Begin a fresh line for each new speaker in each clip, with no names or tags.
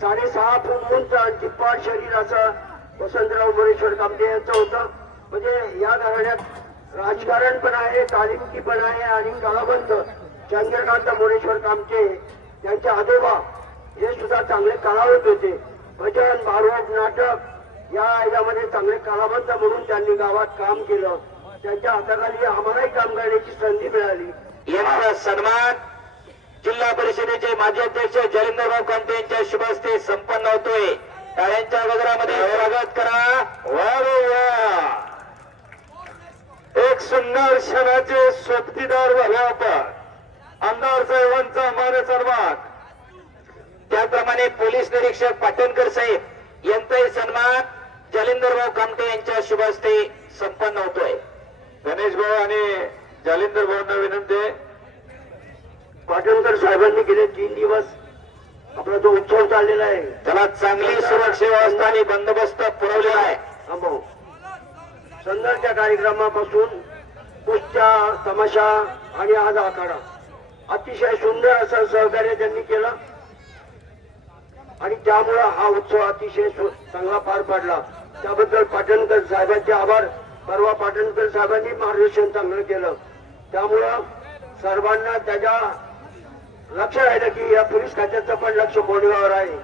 साडेसहा फूट उंच आणि चिप्पाड शरीर असं वसंतराव मोरेश्वर कामटे यांचं होतं. म्हणजे या घराण्यात राजकारण पण आहे तालिमकी पण आहे आणि कलाबंध चंद्रकांत मोरेश्वर कामटे त्यांचे आजोबा हे सुद्धा चांगले कलावत होते. भजन भारूप नाटक या यामध्ये चांगले कलावंत म्हणून त्यांनी गावात काम केलं. त्यांच्या हाताखाली आम्हालाही काम करण्याची संधी मिळाली.
यांचा सन्मान जिल्हा परिषदेचे माजी अध्यक्ष जलिंदरराव कांते यांच्या शुभ हस्ते संपन्न होतोय. टाळ्यांच्या गजरामध्ये स्वागत करा. वा वा एक सुंदर क्षणाचे सोबतीदार व्हावे आपण. आमदार साहेबांचा मान सन्मान. त्याप्रमाणे पोलीस निरीक्षक पाटणकर साहेब यांचाही सन्मान जालिंदरराव कामटे यांच्या शुभ हस्ते संपन्न होतोय. गणेश भाऊ आणि जालिंदर भाऊंना विनंती आहे.
पाटणकर साहेबांनी गेले तीन दिवस. आपला जो उत्सव चाललेला आहे.
त्याला चांगली सुरक्षा व्यवस्था आणि बंदोबस्त पुरवलेला आहे.
थांबव संदरच्या कार्यक्रमापासून कुस्त्या तमाशा आणि आज आखाडा. अतिशय सुंदर असं सहकार्य त्यांनी केलं. आणि त्यामुळं हा उत्सव अतिशय चांगला पार पडला. त्याबद्दल पाटणकर साहेबांचे आभार. परवा पाटणकर साहेबांनी मार्गदर्शन चांगलं केलं. त्यामुळं सर्वांना त्याच्या लक्ष राहिलं की या पोलीस खात्याचं पण लक्ष कोंडगावर आहे.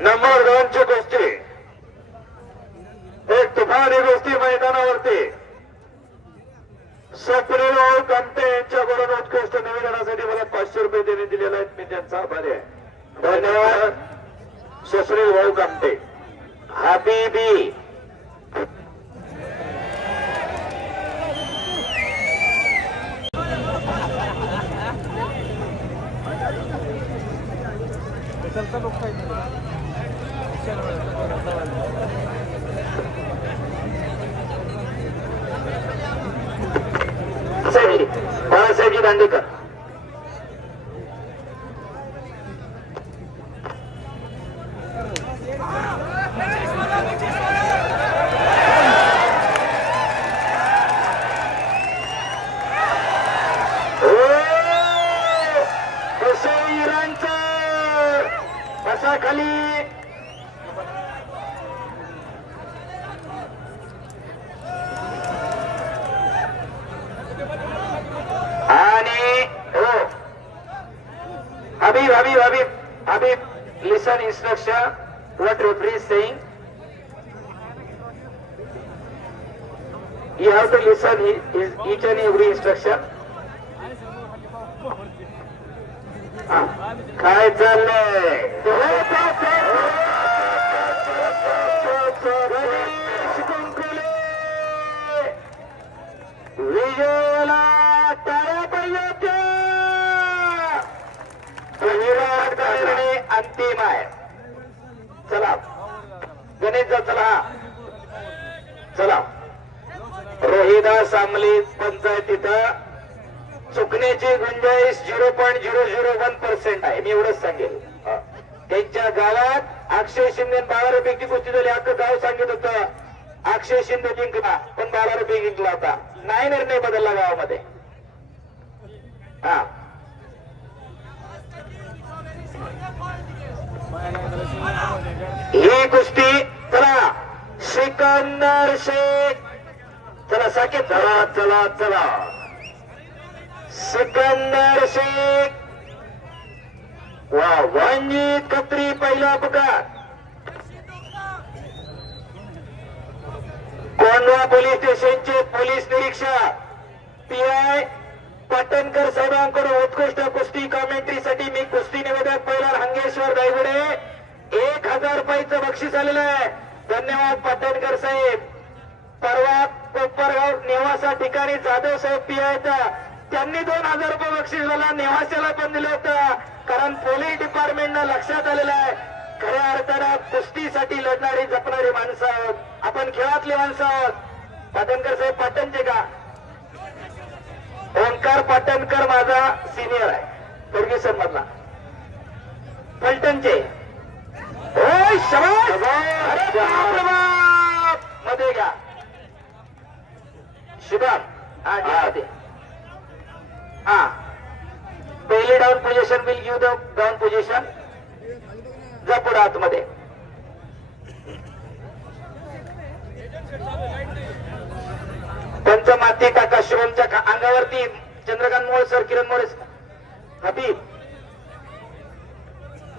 नंबर दोनची गोष्टी. एक तुफानी गोष्टी मैदानावरती. स्वप्नील भाऊ यांच्याकडून उत्कृष्ट निवेदनासाठी मला पाचशे रुपये देणे दिलेले आहेत. मी त्यांचा आभारी आहे. धन्यवाद. स्वप्नील भाऊ कामटे हबीबी. चलता लोक साहेबजी बाळासाहेबजी दांडेकर ओ, कसं इराणचं बसा खाली आणि हो Habib Habib Habib Habib listen instruction what referee is saying you have to listen he- his each and every instruction हा, काय चाललंय निर्णय अंतिम आहे. चला. गणेश जा चला. चला. रोहिदास सांगली पंचायत चुकण्याची गुंजाईश zero point zero zero one percent आहे. मी एवढंच सांगेल. त्यांच्या गावात अक्षय शिंदे बारा रुपयाची गोष्टी झाली. अख्खं गाव सांगत होतं. अक्षय शिंदे जिंकला पण बारा रुपये जिंकला होता. नाही निर्णय बदलला गावामध्ये. हा. ही कुस्ती चला. सिकंदर शेख. चला साकेत. चला चला चला. सिकंदर शेख. वा वांजित खत्री पहिला अपघात. कोंडवा पोलीस स्टेशनचे पोलीस निरीक्षक पी आय पाटणकर साहेबांकडून उत्कृष्ट कुस्ती कॉमेंट्रीसाठी मी कुस्ती निवेदक पहिला हंगेश्वर दायगुडे एक हजार रुपयाचं बक्षीस आलेलं आहे. धन्यवाद पाटणकर साहेब. परवा कोपरगाव नेवासा ठिकाणी जाधव साहेब पी त्यांनी दोन हजार रुपये बक्षीस मला निवासाला पण दिलं होतं. कारण पोलीस डिपार्टमेंटनं लक्षात आलेलं आहे. खऱ्या अर्थानं कुस्तीसाठी लढणारी जपणारी माणसं आहोत. आपण खेळातली माणसं आहोत. पाटणकर साहेब पाटणचे का? ओंकार पाटणकर माझा सिनियर आहे फर्ग्युसन मधला फलटणचे ओय शबाश! अरे बाप रे बाप! मध्ये घ्या शुभम हा घ्या मध्ये हा ground position will give the ground position जा पुढे आतमध्ये. पंचमाती काका शिवमच्या खा- अंगावरती Chandrakant Mole sir Kiran Mole sir. Habib.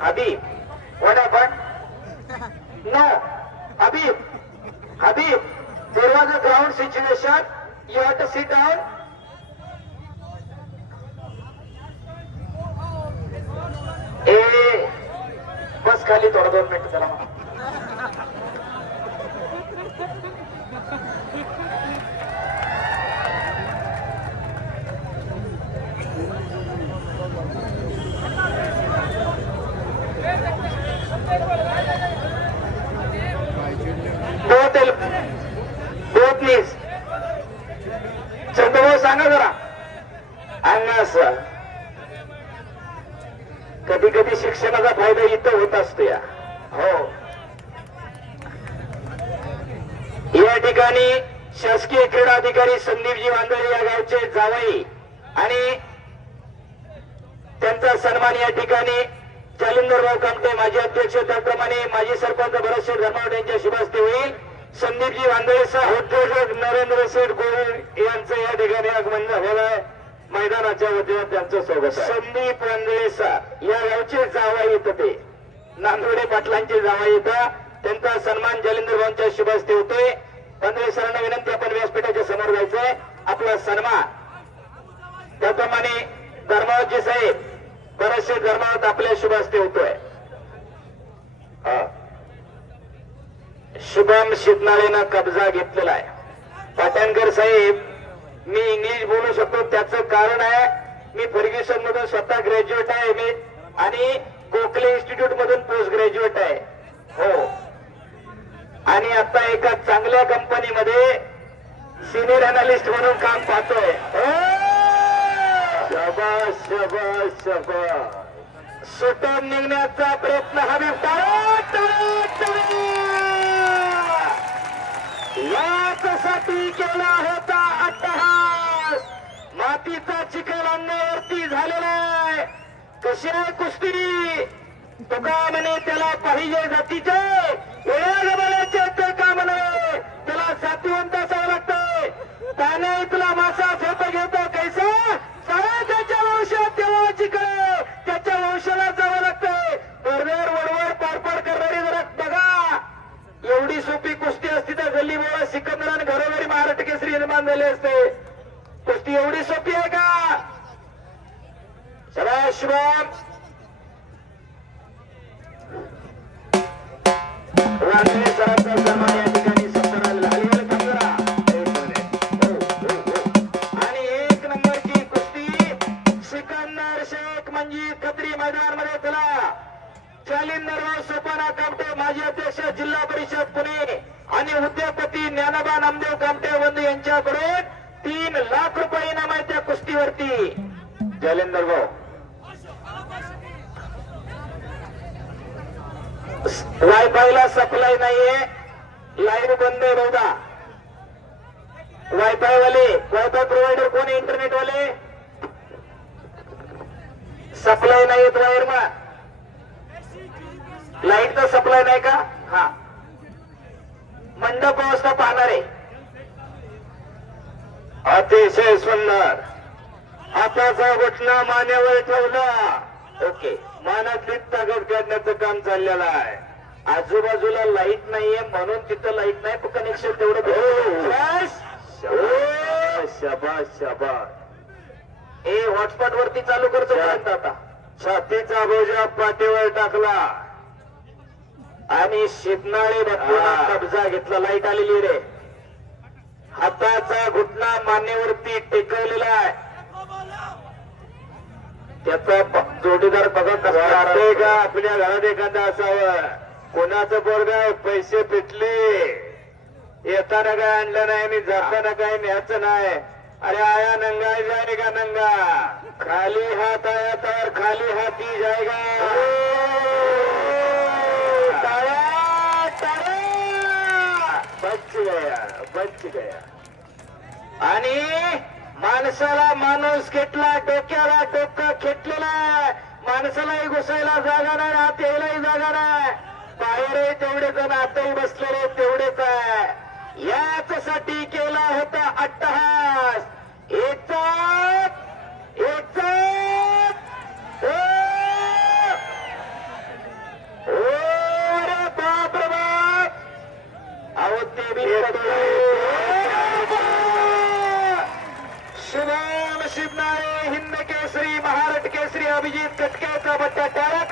Habib. What happen no. Habib. Habib. There was a ground situation you have to sit down మస్కాలి తొడదోడు పెట్టుదలమా ठिकाणी शासकीय क्रीडा अधिकारी संदीपजी वांदळे या गावचे जावई आणि त्यांचा सन्मान या ठिकाणी जालिंदरराव कामटे माजी अध्यक्ष त्याप्रमाणे माजी सरपंच भरतशेठ धर्मावड यांच्या शुभास्ते होईल. संदीपजी वांदळेसह उद्योजक नरेंद्र सेठ गोयल यांचं या ठिकाणी आगमन झालेलं आहे. मैदानाच्या वतीनं त्यांचं स्वागत संदीप वांदळेसह या गावचे जावा येत ते. नांदवडे पाटलांचे जावा येतं त्यांचा सन्मान जालिंदर भाऊंच्या शुभ हस्ते पंधरा सरांना विनंती आपण व्यासपीठाच्या समोर जायचंय. आपला सन्मान. त्याप्रमाणे धर्मावतजी साहेब बरेचसे धर्मावत आपल्या शुभ हस्ते होतोय शुभम शिदनाळेनं कब्जा घेतलेला आहे. पाटणकर साहेब मी इंग्लिश बोलू शकतो त्याचं कारण आहे मी फर्ग्युसन मधून स्वतः ग्रॅज्युएट आहे मी आणि गोखले इन्स्टिट्यूट मधून पोस्ट ग्रॅज्युएट आहे. हो. आणि आता एका चांगल्या कंपनीमध्ये सिनियर अनालिस्ट म्हणून काम पाहतोय. शबा शबा शबा सुटून निघण्याचा प्रयत्न हवी याच्यासाठी केला होता अट्टहास. मातीचा चिखल अन्नावरती झालेला आहे. कशी आहे कुस्ती? तुका म्हणे त्याला पाहिजे जातीचे. वेळा गमाल्याचे त्याला सातवंत असावं लागतंय. त्याने तुला मासा झोप घेतो कैसा? काय त्याच्या वंशात तेव्हा चिकळ त्याच्या वंशाला जावं लागतंय. वरवर वडवड पारपार करणारी जरा बघा. एवढी सोपी कुस्ती असती तर गल्ली बोळा सिकंदर घरोघरी महाराष्ट्र केसरी निर्माण झाले असते. कुस्ती एवढी सोपी आहे का? सगळ्या शुभम वरती त्या भाऊ. वायफायला सप्लाय नाहीये. लाईन बंद आहे बहुधा. वायफाय वाले वायफाय प्रोव्हायडर कोण आहे इंटरनेट वाले? सप्लाय नाही येत वायर मग लाईटचा सप्लाय नाही का? हा. मंडप व्यवस्था पाहणार. आहे अतिशय सुंदर. हाताचा घटना मानेवर ठेवला ओके. मानातली ताकद काढण्याचं काम चाललेलं आहे. आजूबाजूला लाइट नाहीये म्हणून तिथं लाइट नाही पण कनेक्शन तेवढं. शाबास. शाबास शाबास ए हॉटस्पॉट वरती चालू करतो आता. छातीचा बोजा पाठीवर टाकला. आणि शिपनाळे बघून कब्जा घेतला. लाइट आलेली रे. हाताचा घुटना मानेवरती टेकवलेला आहे. त्याचा जोडीदार बघा कसा का आपल्या घरात एखादा असावं. कोणाचं पोरग पैसे पिटले. येताना काय आणलं नाही आणि जाताना काय न्यायचं नाही. अरे आया नंगा जाय का नंगा? खाली हात आया तर खाली हाती जाएगा टाळ्या, बच गया बच गया. आणि माणसाला माणूस घेतला डोक्याला डोकं खेटलेला आहे. माणसालाही घुसायला जागा नाही आत यायलाही जागा नाही. बाहेरही तेवढे जण आताही बसलेले तेवढेच आहे. याचसाठी केला होता अट्टहास एकच एकच ओ! ओ रे बाप रे बाप अहो ते बी शुभम शिवनाळे हिंद केसरी महाराष्ट्र केसरी अभिजित कटकेचा बट्टा टाळा